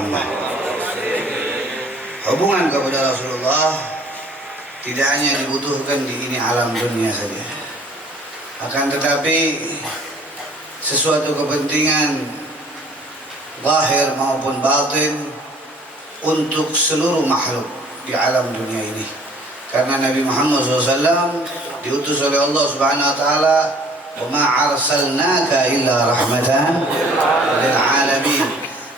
Muhammad. Hubungan kepada Rasulullah tidak hanya dibutuhkan di ini alam dunia saja, akan tetapi sesuatu kepentingan zahir maupun batin untuk seluruh makhluk di alam dunia ini. Karena Nabi Muhammad SAW diutus oleh Allah Subhanahu Wa Taala, "Wa ma arsalnaka illa rahmatan lil alamin."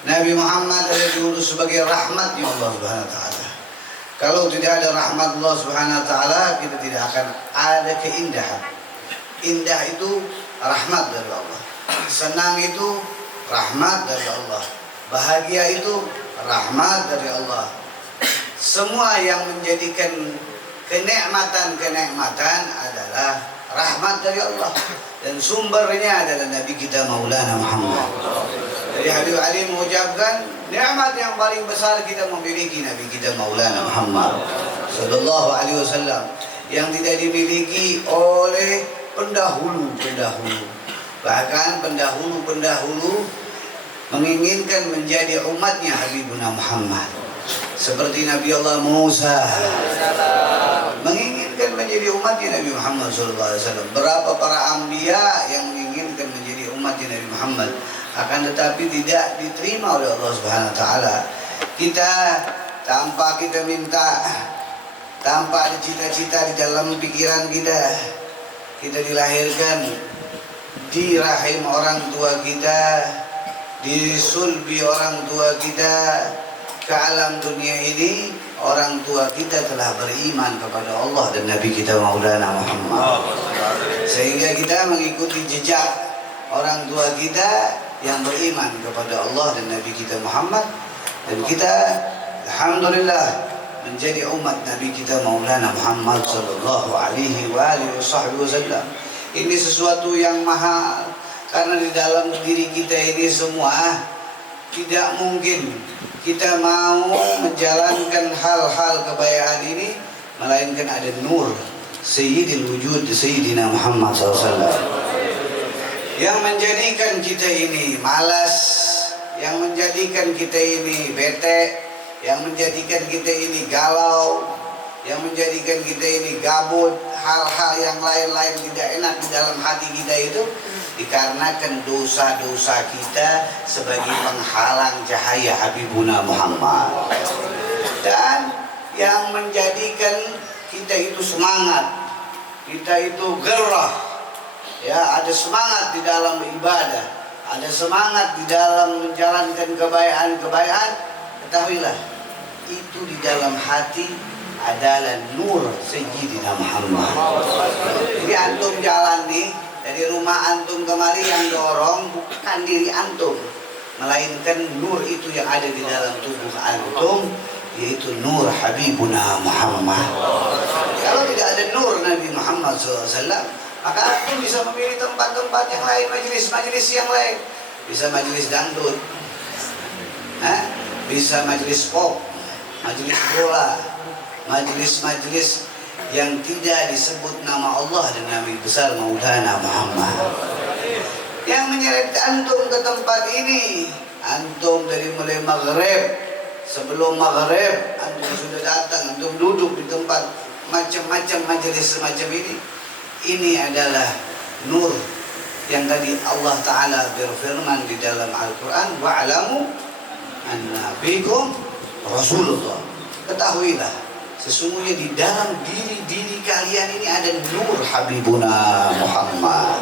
Nabi Muhammad adalah diutus sebagai rahmatnya Allah Subhanahu Wa Taala. Kalau tidak ada rahmat Allah Subhanahu Wa Taala, kita tidak akan ada keindahan. Indah itu rahmat dari Allah. Senang itu rahmat dari Allah. Bahagia itu rahmat dari Allah. Semua yang menjadikan kenikmatan adalah rahmat dari Allah, dan sumbernya adalah Nabi kita Maulana Muhammad. Jadi Habib Ali mengucapkan, nikmat yang paling besar kita memiliki Nabi kita Maulana Muhammad sallallahu alaihi wasallam, yang tidak dimiliki oleh pendahulu-pendahulu. Bahkan pendahulu-pendahulu menginginkan menjadi umatnya Habibuna Muhammad. Seperti Nabi Allah Musa menginginkan menjadi umatnya Nabi Muhammad SAW. Berapa para anbiya yang menginginkan menjadi umatnya Nabi Muhammad, akan tetapi tidak diterima oleh Allah Subhanahu Wa Taala. Kita tanpa kita minta, tanpa ada cita-cita di dalam pikiran kita, kita dilahirkan di rahim orang tua kita, di sulbi orang tua kita ke alam dunia ini. Orang tua kita telah beriman kepada Allah dan Nabi kita Maulana Muhammad, sehingga kita mengikuti jejak orang tua kita yang beriman kepada Allah dan Nabi kita Muhammad, dan kita alhamdulillah menjadi umat Nabi kita Maulana Muhammad sallallahu alaihi wasallam. Ini sesuatu yang mahal, karena di dalam diri kita ini semua tidak mungkin kita mau menjalankan hal-hal kebaikan ini melainkan ada nur Sayyidil Wujud Sayyidina Muhammad SAW yang menjadikan kita ini malas, yang menjadikan kita ini bete, yang menjadikan kita ini galau, yang menjadikan kita ini gabut. Hal-hal yang lain-lain tidak enak di dalam hati kita itu dikarenakan dosa-dosa kita sebagai penghalang cahaya Habibuna Muhammad. Dan yang menjadikan kita itu semangat, kita itu gerah, ya, ada semangat di dalam ibadah, ada semangat di dalam menjalankan kebaikan. Ketahuilah, itu di dalam hati adalah nur Sayyidina Muhammad. Jadi antum jalan nih dari rumah antum kemari, yang dorong bukan diri antum, melainkan nur itu yang ada di dalam tubuh antum, yaitu nur Habibuna Muhammad. Kalau tidak ada nur Nabi Muhammad SAW, maka antum bisa memilih tempat-tempat yang lain, majelis-majelis yang lain. Bisa majelis dangdut, bisa majelis pop, majelis bola, majelis-majelis yang tidak disebut nama Allah dan Nabi besar Maulana Muhammad. Yang menyeret antum ke tempat ini, antum dari mulai maghrib, sebelum maghrib antum sudah datang, antum duduk di tempat macam-macam majelis semacam ini. Ini adalah nur yang tadi Allah Ta'ala berfirman di dalam Al-Quran, wa'alamu anna fikum Rasulullah. Ketahuilah, sesungguhnya di dalam diri kalian ini ada nur Habibuna Muhammad.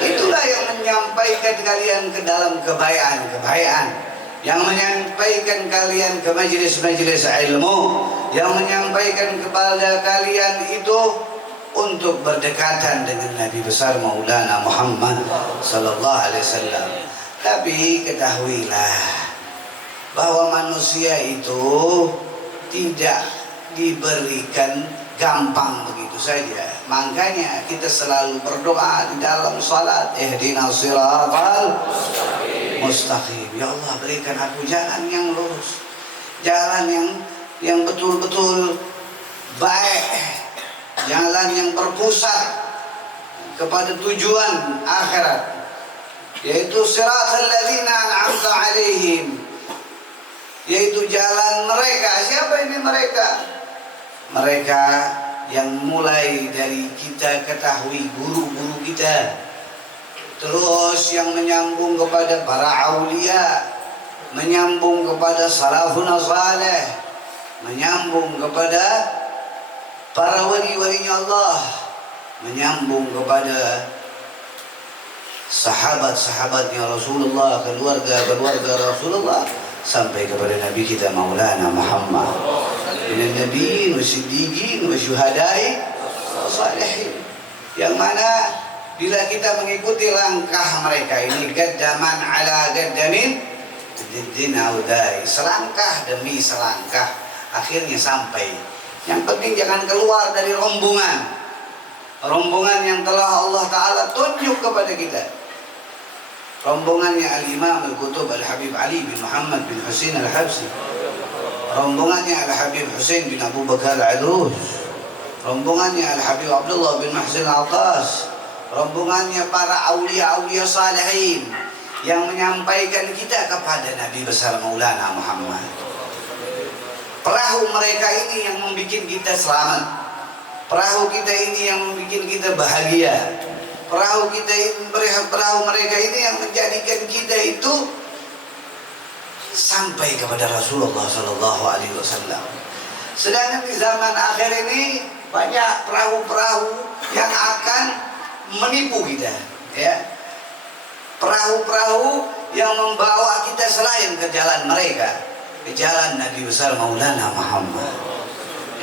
Itulah yang menyampaikan kalian ke dalam kebaikan, yang menyampaikan kalian ke majelis-majelis ilmu, yang menyampaikan kepada kalian itu untuk berdekatan dengan Nabi besar Maulana Muhammad sallallahu alaihi wasallam. Tapi ketahuilah bahwa manusia itu tidak diberikan gampang begitu saja. Makanya kita selalu berdoa di dalam salat, ihdinas siratal mustaqim. Ya Allah, berikan aku jalan yang lurus, jalan yang betul-betul baik, jalan yang berpusat kepada tujuan akhirat, yaitu siratal ladzina an'amta alaihim, yaitu jalan mereka. Siapa ini mereka? Mereka yang mulai dari kita ketahui guru-guru kita, terus yang menyambung kepada para aulia, menyambung kepada salafun saleh, menyambung kepada para wali-walinya Allah, menyambung kepada sahabat-sahabatnya Rasulullah, keluarga-keluarga Rasulullah, sampai kepada Nabi kita Maulana Muhammad. Minan nabiyyin wasiddiqin wasyuhada'i wassalihin. Yang mana bila kita mengikuti langkah mereka ini, gaddaman ala gaddamin diddin audai, selangkah demi selangkah akhirnya sampai. Yang penting jangan keluar dari rombongan yang telah Allah Ta'ala tunjuk kepada kita. Rombongannya Al-Imam Al-Qutub Al-Habib Ali bin Muhammad bin Husain Al-Habsi, rombongannya Al-Habib Husain bin Abu Bakar Al-Adrus, rombongannya Al-Habib Abdullah bin Mahsin Al-Atas, rombongannya para aulia-aulia salihin yang menyampaikan kita kepada Nabi besar Maulana Muhammad. Perahu mereka ini yang membuat kita selamat, perahu kita ini yang membuat kita bahagia, perahu mereka ini yang menjadikan kita itu sampai kepada Rasulullah Sallallahu Alaihi Wasallam. Sedangkan di zaman akhir ini banyak perahu-perahu yang akan menipu kita, ya. Perahu-perahu yang membawa kita selain ke jalan mereka, ke jalan Nabi besar Maulana Muhammad,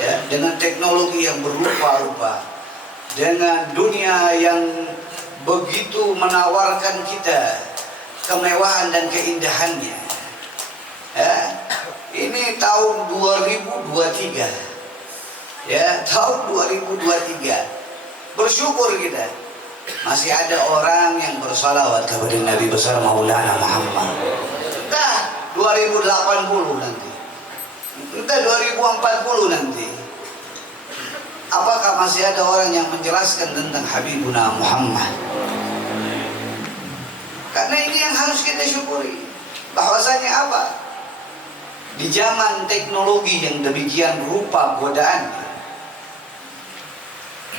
ya, dengan teknologi yang berupa-rupa, dengan dunia yang begitu menawarkan kita kemewahan dan keindahannya, ya. Ini tahun 2023, ya, tahun 2023. Bersyukur kita masih ada orang yang bersalawat kepada Nabi besar Maulana Muhammad. Entah 2080 nanti, entah 2040 nanti, apakah masih ada orang yang menjelaskan tentang Habibuna Muhammad? Karena ini yang harus kita syukuri, bahwasanya apa? Di zaman teknologi yang demikian rupa godaannya,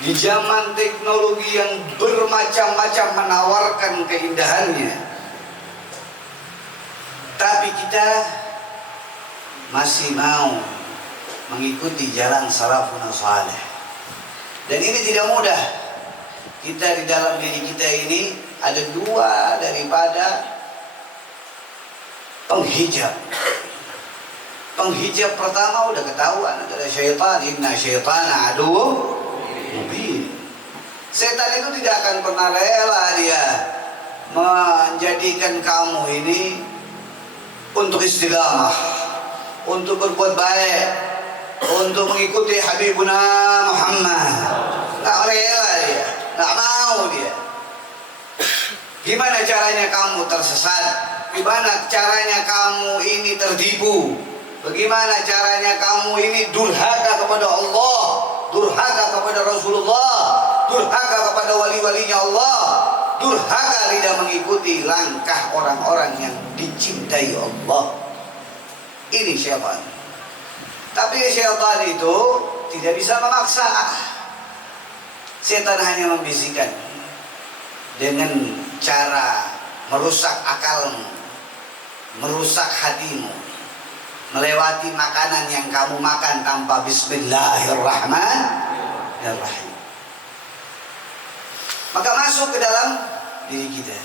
di zaman teknologi yang bermacam-macam menawarkan keindahannya, tapi kita masih mau mengikuti jalan salafun saleh. Dan ini tidak mudah. Kita di dalam diri kita ini ada dua daripada penghijab. Penghijab pertama udah ketahuan adalah syaitan. Inna syaitana aduwwun mubin. Setan itu tidak akan pernah rela dia menjadikan kamu ini untuk istiqamah, untuk berbuat baik, untuk mengikuti Habibuna Muhammad. Nggak rela dia, nggak mau dia. Gimana caranya kamu tersesat? Gimana caranya kamu ini tertipu? Bagaimana caranya kamu ini durhaka kepada Allah, durhaka kepada Rasulullah, durhaka kepada wali-walinya Allah, durhaka tidak mengikuti langkah orang-orang yang dicintai Allah. Ini syaitan. Tapi syaitan itu tidak bisa memaksa. Syaitan hanya membisikkan dengan cara merusak akalmu, merusak hatimu, melewati makanan yang kamu makan tanpa Bismillahirrahmanirrahim. Maka masuk ke dalam diri kita.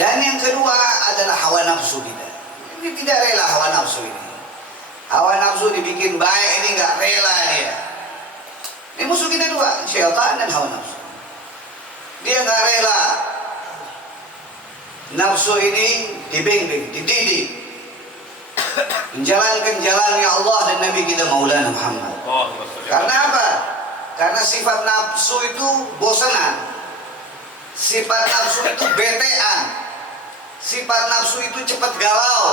Dan yang kedua adalah hawa nafsu kita. Ini tidak rela hawa nafsu ini. Hawa nafsu dibikin baik, ini nggak rela dia. Ini musuh kita dua, syaitan dan hawa nafsu. Dia nggak rela nafsu ini dibimbing, dididik, menjalankan jalannya Allah dan Nabi kita Maulana Muhammad. Karena apa? Karena sifat nafsu itu bosanan, sifat nafsu itu betean, sifat nafsu itu cepat galau,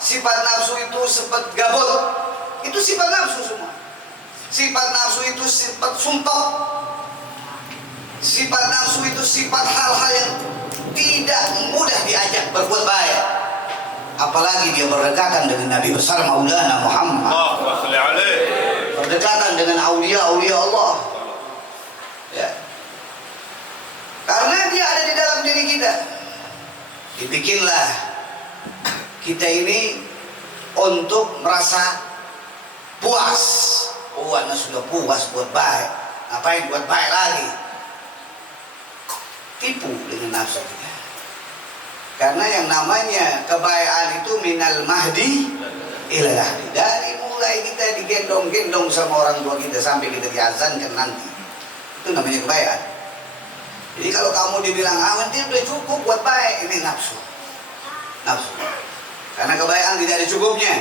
sifat nafsu itu cepat gabut. Itu sifat nafsu semua. Sifat nafsu itu sifat sumpah. Sifat nafsu itu sifat hal-hal yang tidak mudah diajak berbuat baik. apalagi dia berdekatan dengan Nabi besar Maulana Muhammad, berdekatan dengan aulia-aulia Allah, ya. Karena dia ada di dalam diri kita, dibikinlah kita ini untuk merasa puas. Oh, anak sudah puas buat baik, ngapain buat baik lagi? Tipu dengan nafsu kita. Karena yang namanya kebaikan itu minal mahdi ila lahdi. Dari mulai kita digendong-gendong sama orang tua kita sampai kita diazankan nanti, itu namanya kebaikan. Jadi kalau kamu dibilang nanti udah cukup buat baik, ini nafsu. Nafsu. Karena kebaikan tidak ada cukupnya.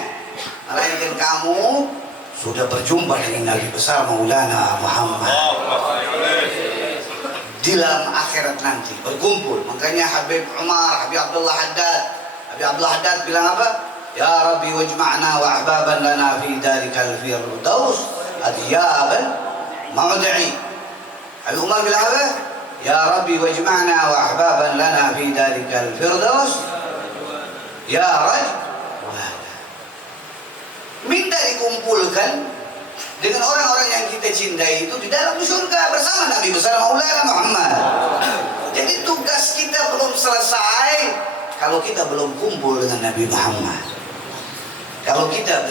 Melainkan kamu sudah berjumpa dengan Nabi besar Maulana Muhammad di dalam akhirat nanti berkumpul. Makanya Habib Umar, Habib Abdullah Haddad bilang apa? Ya Rabbi wajma'na wa ahbaban lana fi darikal firdaus adyaban ma'ud'i. Habib Umar bilang apa? Ya Rabbi wajma'na wa ahbaban lana fi darikal firdaus ya Rajul. Minta dikumpulkan dengan orang-orang yang kita cintai itu di dalam surga bersama Nabi besar Maulana Muhammad. Jadi tugas kita belum selesai kalau kita belum kumpul dengan Nabi Muhammad. Kalau kita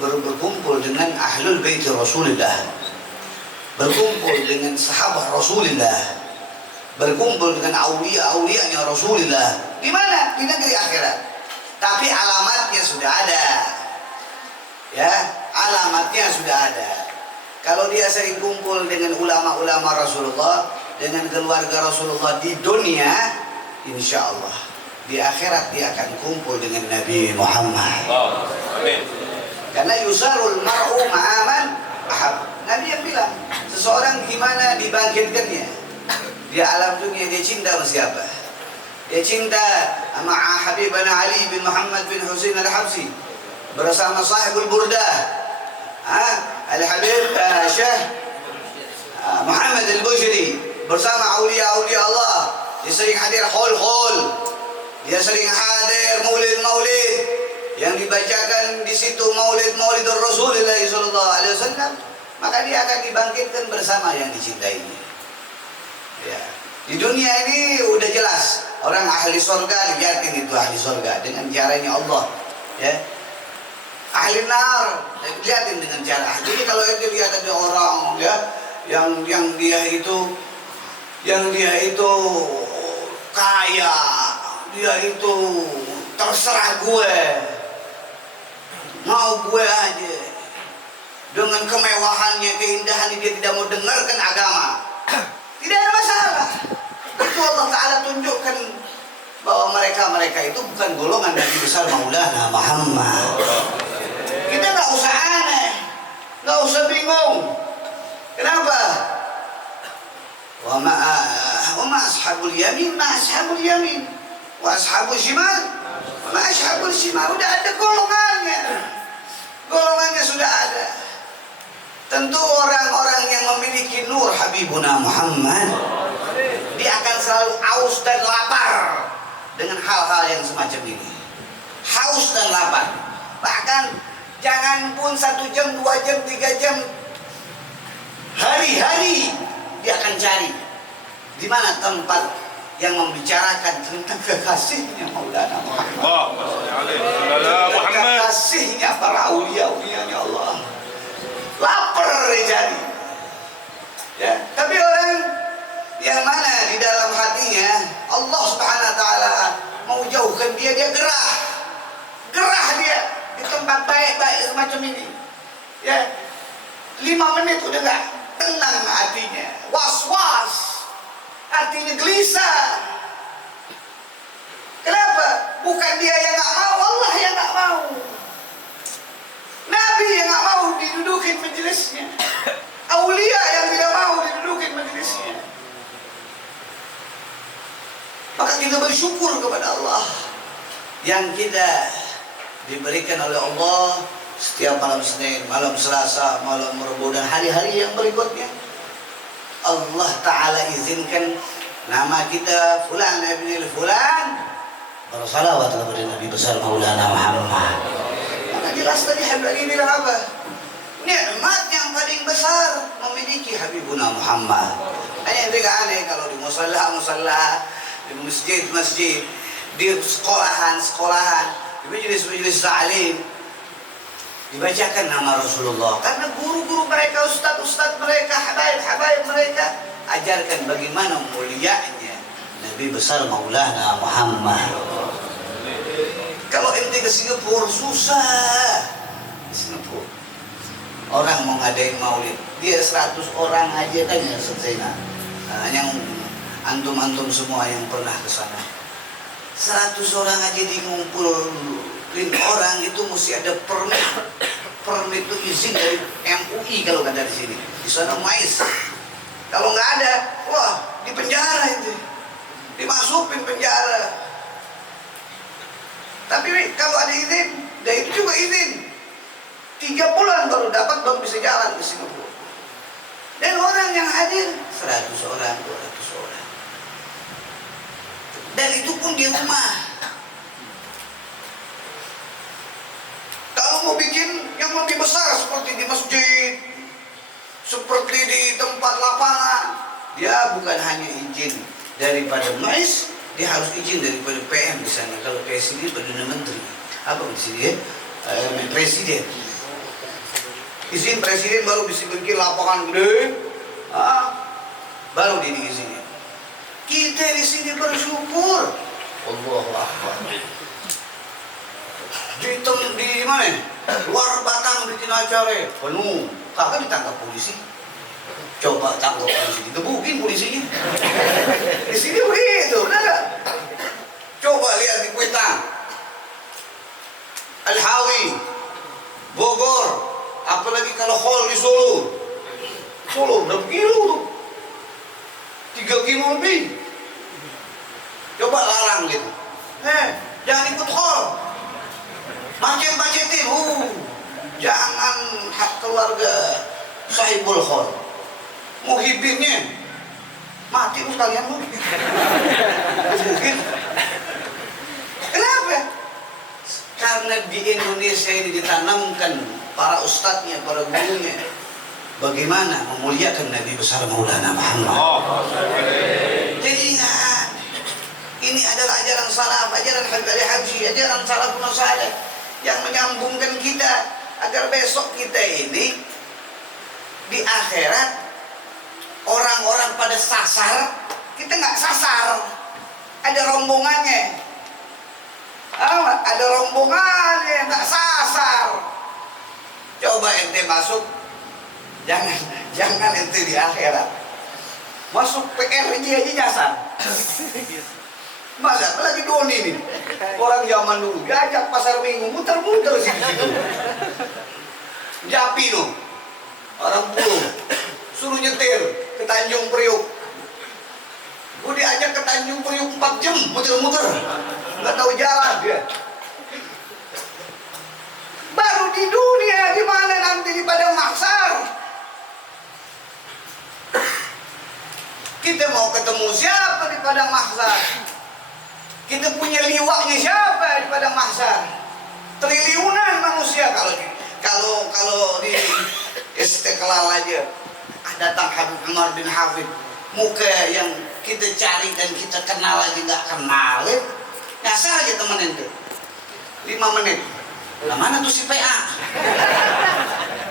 berkumpul dengan ahlul bait Rasulullah, berkumpul dengan sahabat Rasulullah, berkumpul dengan aulia-aulianya Rasulullah, di mana? Di negeri akhirat. Tapi alamatnya sudah ada. Ya, alamatnya sudah ada. Kalau dia sering kumpul dengan ulama-ulama Rasulullah, dengan keluarga Rasulullah di dunia, insya Allah di akhirat dia akan kumpul dengan Nabi Muhammad. Amin. Karena yusarul mar'u ma'aman ahab. Nabi yang bilang, seseorang gimana dibangkitkannya di alam dunia, dia cinta sama siapa? Dia cinta sama Habibana Ali bin Muhammad bin Husain al-Habsi bersama sahibul burdah, Al-Habib Syekh Muhammad al-Bushri, bersama aulia-aulia Allah. Dia sering hadir khul-khul, dia sering hadir maulid-maulid yang dibacakan di situ, maulid-maulid Rasulullah sallallahu alaihi wasallam. Maka dia akan dibangkitkan bersama yang dicintainya. Ya. Di dunia ini udah jelas, orang ahli surga lihatin itu ahli surga dengan caranya Allah, ya. Ahli nar lihatin dengan cara. Jadi kalau itu lihat ada orang, ya, yang dia itu kaya, dia itu terserah gue, mau gue aja, dengan kemewahannya, keindahannya, dia tidak mau dengarkan agama. Tidak ada masalah. Itu Allah Ta'ala tunjukkan bahwa mereka itu bukan golongan Nabi besar Maulana Muhammad. Kita nggak usah aneh, nggak usah bingung. Kenapa? Wa ma ashabul yamin, ma ashabul yamin, wa ashabul shimal, ma ashabul shimal. Udah ada golongannya. Golongannya sudah ada. Tentu orang-orang yang memiliki nur Habibuna Muhammad, dia akan selalu haus dan lapar dengan hal-hal yang semacam ini. Haus dan lapar. Bahkan jangan pun 1 jam, 2 jam, 3 jam, hari-hari dia akan cari di mana tempat yang membicarakan tentang kekasihnya Maulana Muhammad, kekasihnya para aulia-aulianya Allah. Lapar dia cari, ya. Tapi orang yang mana di dalam hatinya Allah Subhanahu wa Ta'ala mau jauhkan dia gerah dia di tempat baik-baik semacam ini, ya. 5 menit udah nggak tenang hatinya, was-was, hatinya gelisah. Kenapa? Bukan dia yang nggak mau, Allah yang nggak mau. Nabi yang nggak mau didudukin majelisnya, aulia yang tidak mau didudukin majelisnya. Maka kita bersyukur kepada Allah yang kita diberikan oleh Allah setiap malam Senin, malam Selasa, malam Rabu, dan hari-hari yang berikutnya. Allah Ta'ala izinkan nama kita Fulan ibn Fulan Para salawat kepada Nabi besar Maulana Muhammad. Maka jelas tadi Habib Ali bilang apa? Nikmat yang paling besar memiliki Habibuna Muhammad. Hanya yang aneh kalau di musalla, di masjid, di sekolahan, di majelis ta'lim dibacakan nama Rasulullah. Karena guru-guru mereka, ustadz mereka, habaib mereka ajarkan bagaimana mulianya Nabi besar Maulana Muhammad. Kalau ente ke Singapura susah. Di Singapura orang mau ngadain maulid, dia 100 orang aja kan ya selesai. Yang antum semua yang pernah ke sana, 100 orang aja ngumpulin orang itu mesti ada permit itu izin dari MUI kalau kata di sini. Di sana MAIS. Kalau nggak ada, wah di penjara itu, dimasukin penjara. Tapi kalau ada izin, dan itu juga izin 3 bulan baru dapat, baru bisa jalan ke Singapura. Dan orang yang hadir 100 orang, 200 orang. Dan itu pun di rumah. Kalau mau bikin yang lebih besar seperti di masjid, seperti di tempat lapangan, dia bukan hanya izin daripada MAIS, dia harus izin daripada PM di sana. Kalau presiden, Perdana Menteri, apa di sini ya? Presiden. Izin presiden baru bisa bikin lapangan gede, baru diizinin. Kita di sini bersyukur. Allahu Akbar. Di mana? Luar Batang bikin acara penuh, kagak ditangkap polisi. Coba tangkap polisi, dikebukin polisinya. Di sini begitu, benar? Coba lihat di Kuitang, Al-Hawi, Bogor. Apalagi kalau hall di Solo berapa kilo tuh? 3 kilo lebih. Coba larang gitu. Jangan ikut hall. Macet-macetin. Jangan hak keluarga sahibul hall. Muhibinnya mati lu sekalian lu. Mungkin. Kenapa? Karena di Indonesia ini ditanamkan para ustadznya, para gurunya, bagaimana memuliakan Nabi besar Maulana Muhammad. Jadi ingat, ini adalah ajaran salaf, ajaran Habib Ali Habsyi, ajaran salafun salih yang menyambungkan kita agar besok kita ini di akhirat orang-orang pada sasar, kita nggak sasar, ada rombongannya. Ada rombongannya, nggak sasar. Coba ente masuk, jangan ente di akhirat. Masuk PRJ aja nyasar. Masa apalagi Doni nih, orang zaman dulu diajak pasar minggu muter-muter situ. Japi no, orang Pulau, suruh nyetir ke Tanjung Priuk. Gue diajak ke Tanjung Priuk 4 jam muter-muter, nggak tahu jalan dia. Baru di dunia, di mana nanti di Padang Mahsyar. Kita mau ketemu siapa di Padang Mahsyar? Kita punya liwaknya siapa di Padang Mahsyar? Triliunan manusia kalau di Istiqlal aja datang Habib Umar bin Hafid, muka yang kita cari dan kita kenal aja nggak kenalin, nyasar aja temen ente 5 menit. Nah mana tuh si PA?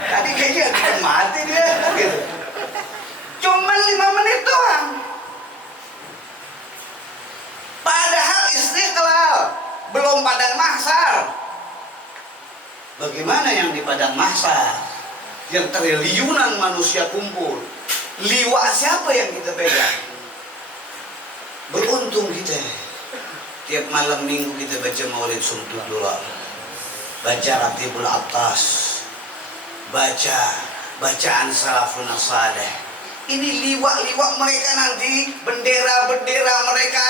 Tadi kayaknya udah mati dia gitu. Cuman 5 menit doang. Padahal Istiqlal belum Padang Mahsyar. Bagaimana yang di Padang Mahsyar? Yang triliunan manusia kumpul. Liwak siapa yang kita pegang? Beruntung kita. Tiap malam minggu kita baca maulid Sumtudullah, baca Ratibul Atas, baca bacaan salafun salih. Ini liwak-liwak mereka nanti, bendera-bendera mereka